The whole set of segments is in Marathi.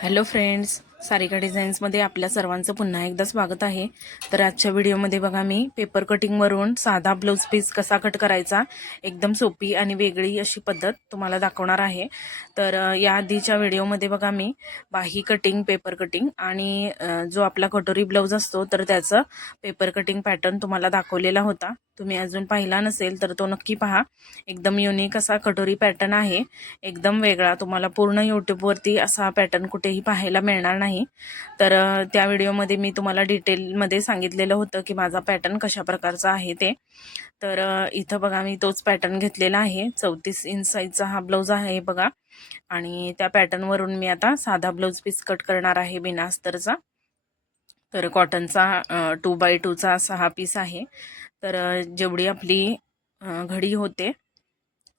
Hello friends. सारिका डिझाईन्समध्ये आपल्या सर्वांचं पुन्हा एकदा स्वागत आहे. तर आजच्या व्हिडिओमध्ये बघा मी पेपर कटिंगवरून साधा ब्लाऊज पीस कसा कट करायचा एकदम सोपी आणि वेगळी अशी पद्धत तुम्हाला दाखवणार आहे. तर या आधीच्या व्हिडिओमध्ये बघा मी बाही कटिंग पेपर कटिंग आणि जो आपला कटोरी ब्लाऊज असतो तर त्याचं पेपर कटिंग पॅटर्न तुम्हाला दाखवलेला होता. तुम्ही अजून पाहिला नसेल तर तो नक्की पहा. एकदम युनिक असा कटोरी पॅटर्न आहे. एकदम वेगळा. तुम्हाला पूर्ण यूट्यूबवरती असा पॅटर्न कुठेही पाहायला मिळणार नाही. तर त्या व्हिडिओमध्ये मी तुम्हाला डिटेलमध्ये सांगितलेलं होतं की माझा पॅटर्न कशा प्रकारचा आहे ते. तर इथं बघा मी तोच पॅटर्न घेतलेला आहे. चौतीस इंच साईजचा हा ब्लाऊज आहे बघा. आणि त्या पॅटर्नवरून मी आता साधा ब्लाऊज पीस कट करणार आहे बिना अस्तरचा तर कॉटनचा टू बाय टूचा असा हा पीस आहे. तर जेवढी आपली घडी होते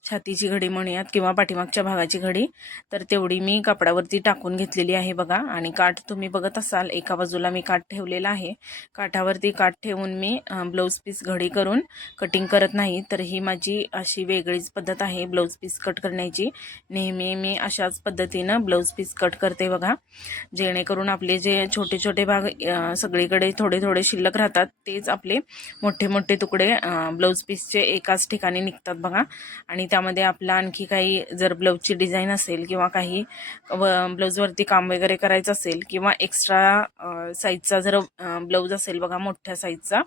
छातीची घडी म्हणूयात किंवा पाठीमागच्या भागाची घडी तर तेवढी मी कापडावरती टाकून घेतलेली आहे बघा. आणि काठ तुम्ही बघत असाल एका बाजूला मी काठ ठेवलेला आहे. काठावरती काठ ठेवून मी ब्लाऊज पीस घडी करून कटिंग करत नाही तर ही माझी अशी वेगळीच पद्धत आहे ब्लाऊज पीस कट करण्याची. नेहमी मी अशाच पद्धतीनं ब्लाऊज पीस कट करते बघा. जेणेकरून आपले जे छोटे छोटे भाग सगळीकडे थोडे थोडे शिल्लक राहतात तेच आपले मोठे मोठे तुकडे ब्लाऊज पीसचे एकाच ठिकाणी निघतात बघा. आणि त्यामध्ये आपला आणखी काही जर ब्लाऊजची डिझाईन असेल किंवा काही व ब्लाऊजवरती काम वगैरे करायचं असेल किंवा एक्स्ट्रा साईजचा जर ब्लाऊज असेल बघा मोठ्या साईजचा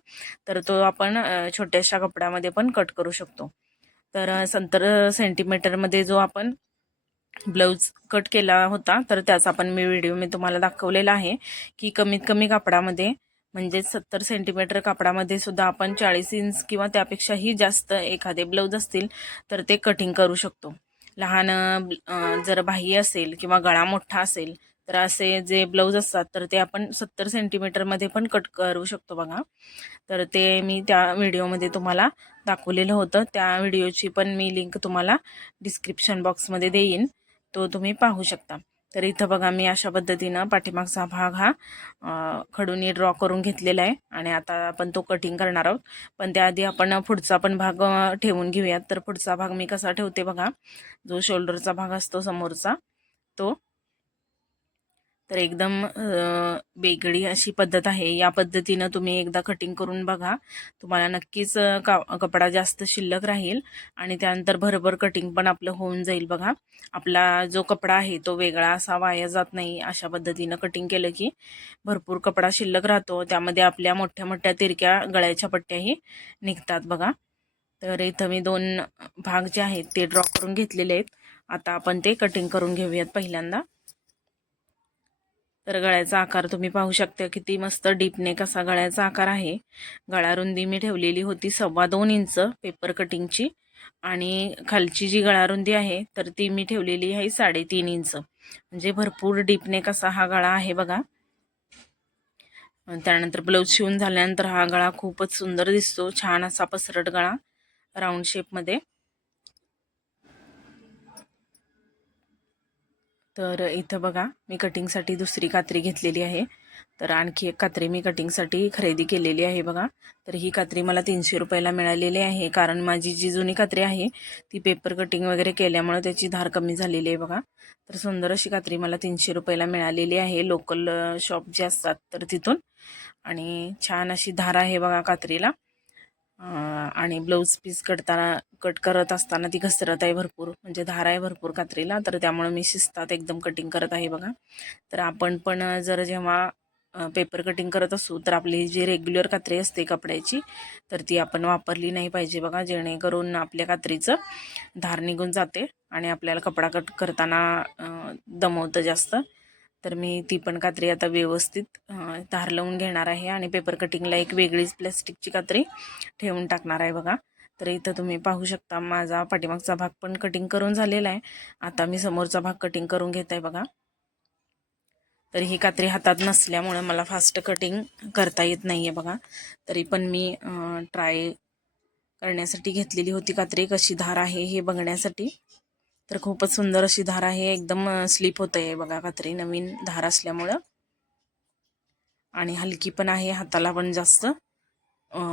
तर तो आपण छोट्याशा कपड्यामध्ये पण कट करू शकतो. तर सत्तर सेंटीमीटरमध्ये जो आपण ब्लाऊज कट केला होता तर त्याचा पण मी व्हिडिओ मी तुम्हाला दाखवलेला आहे की कमीत कमी कापडामध्ये म्हणजे सत्तर सेंटीमीटर कापडामध्ये सुद्धा आपण चाळीस इंच किंवा त्यापेक्षाही जास्त एखादे ब्लाऊज असतील तर ते कटिंग करू शकतो. लहान जर बाही असेल किंवा गळा मोठा असेल तर असे जे ब्लाऊज असतात तर ते आपण सत्तर सेंटीमीटरमध्ये पण कट करू शकतो बघा. तर ते मी त्या व्हिडिओमध्ये तुम्हाला दाखवलेलं होतं. त्या व्हिडिओची पण मी लिंक तुम्हाला डिस्क्रिप्शन बॉक्समध्ये देईन. तो तुम्ही पाहू शकता. तर इथं बघा मी अशा पद्धतीनं पाठीमागचा भाग हा खडूनी ड्रॉ करून घेतलेला आहे आणि आता आपण तो कटिंग करणार आहोत. पण त्याआधी आपण पुढचा पण भाग ठेवून घेऊयात. तर पुढचा भाग मी कसा ठेवते बघा. जो शोल्डरचा भाग असतो समोरचा तो तर एकदम वेगळी अशी पद्धत आहे. या पद्धतीनं तुम्ही एकदा कटिंग करून बघा. तुम्हाला नक्कीच का कपडा जास्त शिल्लक राहील आणि त्यानंतर भरभर कटिंग पण आपलं होऊन जाईल बघा. आपला जो कपडा आहे तो वेगळा असा वाया जात नाही अशा पद्धतीनं कटिंग केलं की भरपूर कपडा शिल्लक राहतो. त्यामध्ये आपल्या मोठ्या मोठ्या तिरक्या गळ्याच्या पट्ट्याही निघतात बघा. तर इथं मी दोन भाग जे आहेत ते ड्रॉ करून घेतलेले आहेत. आता आपण ते कटिंग करून घेऊयात पहिल्यांदा. तर गळ्याचा आकार तुम्ही पाहू शकता किती मस्त डीपने कसा गळ्याचा आकार आहे. गळा रुंदी मी ठेवलेली होती सव्वा दोन इंच पेपर कटिंगची आणि खालची जी गळारुंदी आहे तर ती मी ठेवलेली आहे साडेतीन इंच. म्हणजे भरपूर डीपने कसा हा गळा आहे बघा. त्यानंतर ब्लाऊज शिवून झाल्यानंतर हा गळा खूपच सुंदर दिसतो. छान असा पसरट गळा राऊंड शेपमध्ये. तर इथं बघा मी कटिंगसाठी दुसरी कात्री घेतलेली आहे. तर आणखी एक कात्री मी कटिंगसाठी खरेदी केलेली आहे बघा. तर ही कात्री मला तीनशे रुपयाला मिळालेली आहे. कारण माझी जी जुनी कात्री आहे ती पेपर कटिंग वगैरे केल्यामुळे त्याची धार कमी झालेली आहे बघा. तर सुंदर अशी कात्री मला तीनशे रुपयाला मिळालेली आहे. लोकल शॉप uh, जे असतात तर तिथून. आणि छान अशी धार आहे बघा कात्रीला. आणि ब्लाऊज पीस कटताना कट करत असताना ती घसरत आहे भरपूर. म्हणजे धार आहे भरपूर कात्रीला तर त्यामुळे मी शिस्तात एकदम कटिंग करत आहे बघा. तर आपण पण जर जेव्हा पेपर कटिंग करत असू तर आपली जी रेग्युलर कात्री असते कपड्याची तर ती आपण वापरली नाही पाहिजे बघा. जेणेकरून आपल्या कात्रीचं धार निघून जाते आणि आपल्याला कपडा कट करताना दमवतं जास्त. तर मी ती पण कात्री आता व्यवस्थित धार लावून घेणार आहे आणि पेपर कटिंगला एक वेगळीच प्लॅस्टिकची कात्री ठेवून टाकणार आहे बघा. तर इथं तुम्ही पाहू शकता माझा पाठीमागचा भाग पण कटिंग करून झालेला आहे. आता मी समोरचा भाग कटिंग करून घेत आहे बघा. तर ही कात्री हातात नसल्यामुळे मला फास्ट कटिंग करता येत नाही आहे बघा. तरी पण मी ट्राय करण्यासाठी घेतलेली होती कात्री. कशी धार आहे हे बघण्यासाठी तर खूपच सुंदर अशी धार आहे. एकदम स्लिप होत आहे बघा कात्री. नवीन धार असल्यामुळं. आणि हलकी पण आहे. हाताला पण जास्त.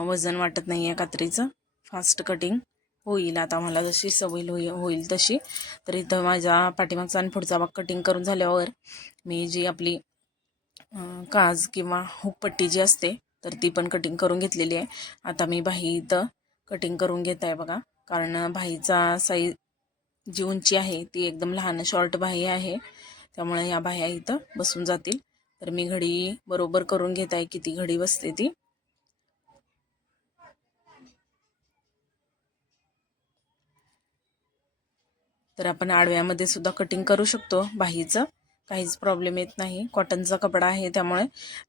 वजन वाटत नाही आहे कात्रीचं. फास्ट कटिंग होईल. आता मला जशी सवय होई होईल तशी. तर इथं माझ्या पाठीमागचा आणि पुढचा भाग कटिंग करून झाल्यावर मी जी आपली काज किंवा हुकपट्टी जी असते तर ती पण कटिंग करून घेतलेली आहे. आता मी बाही इथं कटिंग करून घेत आहे बघा. कारण बाहीचा साईज जी उंची आहे ती एकदम लहान शॉर्ट बाही आहे. त्यामुळे या बाह्या इथं बसून जातील. तर मी घडी बरोबर करून घेत आहे किती घडी बसते ती. तर आपण आडव्यामध्ये सुद्धा कटिंग करू शकतो बाहीचं. काहीच प्रॉब्लेम येत नाही. कॉटनचा कपडा आहे त्यामुळे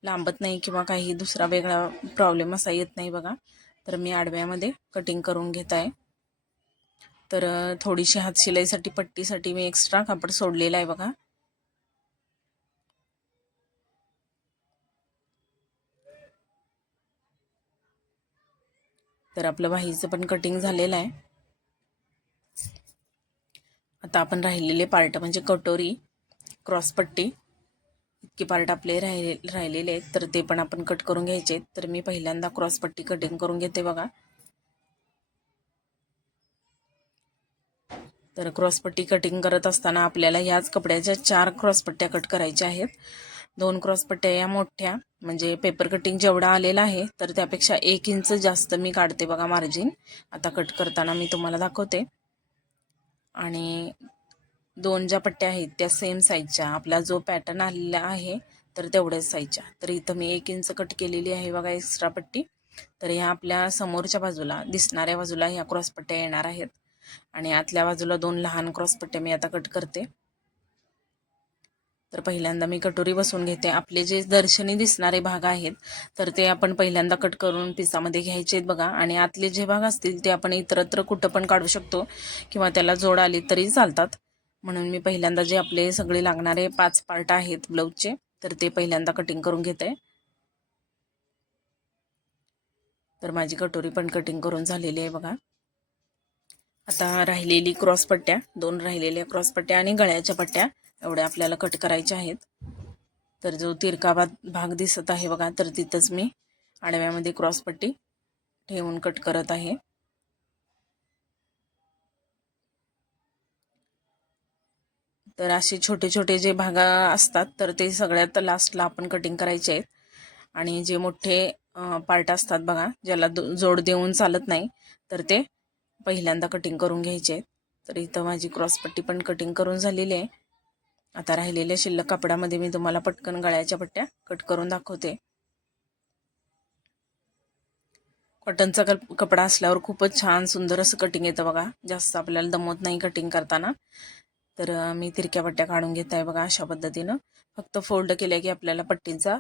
लांबत नाही किंवा काही दुसरा वेगळा प्रॉब्लेम असा येत नाही बघा. तर मी आडव्यामध्ये कटिंग करून घेत आहे तर थोडीशी हातशिलाईसाठी पट्टीसाठी मी एक्स्ट्रा कापड सोडलेला आहे बघा. तर आपलं बाहीचं पण कटिंग झालेलं आहे. आता आपण राहिलेले पार्ट म्हणजे कटोरी क्रॉसपट्टी इतके पार्ट आपले राहिले राहिलेले आहेत. तर ते पण आपण कट करून घ्यायचे आहेत. तर मी पहिल्यांदा क्रॉसपट्टी कटिंग करून घेते बघा. तर क्रॉसपट्टी कटिंग करत असताना आपल्याला ह्याच कपड्याच्या चार क्रॉसपट्ट्या कट करायच्या आहेत. दोन क्रॉसपट्ट्या या मोठ्या म्हणजे पेपर कटिंग जेवढा आलेला आहे तर त्यापेक्षा एक इंच जास्त मी काढते बघा मार्जिन आता कट करताना मी तुम्हाला दाखवते. आणि दोन ज्या पट्ट्या आहेत त्या सेम साईजच्या आपला जो पॅटर्न आलेला आहे तर तेवढ्याच साईजच्या तर इथं मी एक इंच कट केलेली आहे बघा एक्स्ट्रा पट्टी. तर ह्या आपल्या समोरच्या बाजूला दिसणाऱ्या बाजूला ह्या क्रॉसपट्ट्या येणार आहेत. आणि आतल्या बाजूला दोन लहान क्रॉसपट्ट्या मी आता कट करते. तर पहिल्यांदा मी कटोरी बसवून घेते. आपले जे दर्शनी दिसणारे भाग आहेत तर ते आपण पहिल्यांदा कट करून पिसामध्ये घ्यायचे आहेत बघा. आणि आतले जे भाग असतील ते आपण इतरत्र कुठं पण काढू शकतो किंवा त्याला जोड आली तरी चालतात. म्हणून मी पहिल्यांदा जे आपले सगळे लागणारे पाच पार्ट आहेत ब्लाऊजचे तर ते पहिल्यांदा कटिंग करून घेते. तर माझी कटोरी पण कटिंग करून झालेली आहे बघा. आता राहिलेली क्रॉस पट्ट्या दोन राहिलेल्या क्रॉस पट्ट्या आणि गळ्याच्या पट्ट्या एवढ्या आपल्याला कट करायच्या आहेत. तर जो तिरकाबा भाग दिसत आहे बघा तर तिथंच मी आडव्यामध्ये क्रॉसपट्टी ठेवून कट करत आहे. तर असे छोटे छोटे जे भाग असतात तर ते सगळ्यात लास्टला आपण कटिंग करायचे आहेत. आणि जे मोठे पार्ट असतात बघा ज्याला दो- जोड देऊन चालत नाही तर ते पहिल्यांदा कटिंग करून घ्यायचे. आहेत तर इथं माझी क्रॉसपट्टी पण कटिंग करून झालेली आहे. आता राहिलेल्या शिल्लक कापडामध्ये मी तुम्हाला पटकन गळ्याच्या पट्ट्या कट करून दाखवते. कॉटनचा कपडा असल्यावर खूपच छान सुंदर असं कटिंग येतं बघा. जास्त आपल्याला दमवत नाही कटिंग करताना. तर मी तिरक्या पट्ट्या काढून घेत आहे बघा अशा पद्धतीनं. फक्त फोल्ड केल्या की आपल्याला पट्टीचा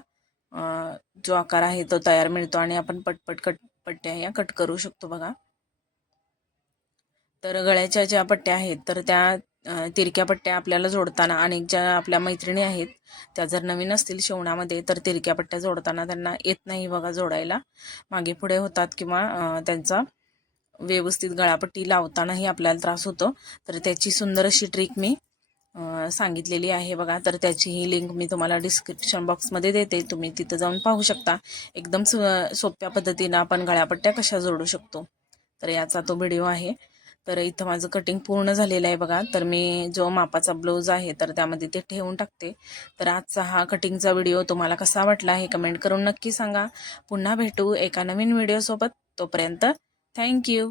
जो आकार आहे तो तयार मिळतो आणि आपण पटपट कट पट्ट्या या कट करू शकतो बघा. तर गळ्याच्या ज्या पट्ट्या आहेत तर त्या तिरक्या पट्ट्या आपल्याला जोडताना अनेक ज्या आपल्या मैत्रिणी आहेत त्या जर नवीन असतील शिवणामध्ये तर तिरक्या पट्ट्या जोडताना त्यांना येत नाही बघा जोडायला. मागे पुढे होतात किंवा त्यांचा व्यवस्थित गळापट्टी लावतानाही आपल्याला त्रास होतो. तर त्याची सुंदर अशी ट्रिक मी सांगितलेली आहे बघा. तर त्याची ही लिंक मी तुम्हाला डिस्क्रिप्शन बॉक्समध्ये देते. तुम्ही तिथं जाऊन पाहू शकता. एकदम सोप्या पद्धतीनं आपण गळ्यापट्ट्या कशा जोडू शकतो. तर याचा तो व्हिडिओ आहे. तर इथं माझं कटिंग पूर्ण झालेलं आहे बघा. तर मी जो मापाचा ब्लाऊज आहे तर त्यामध्ये ते ठेवून टाकते. तर आजचा हा कटिंगचा व्हिडिओ तुम्हाला कसा वाटला हे कमेंट करून नक्की सांगा. पुन्हा भेटू एका नवीन व्हिडिओसोबत तोपर्यंत थँक्यू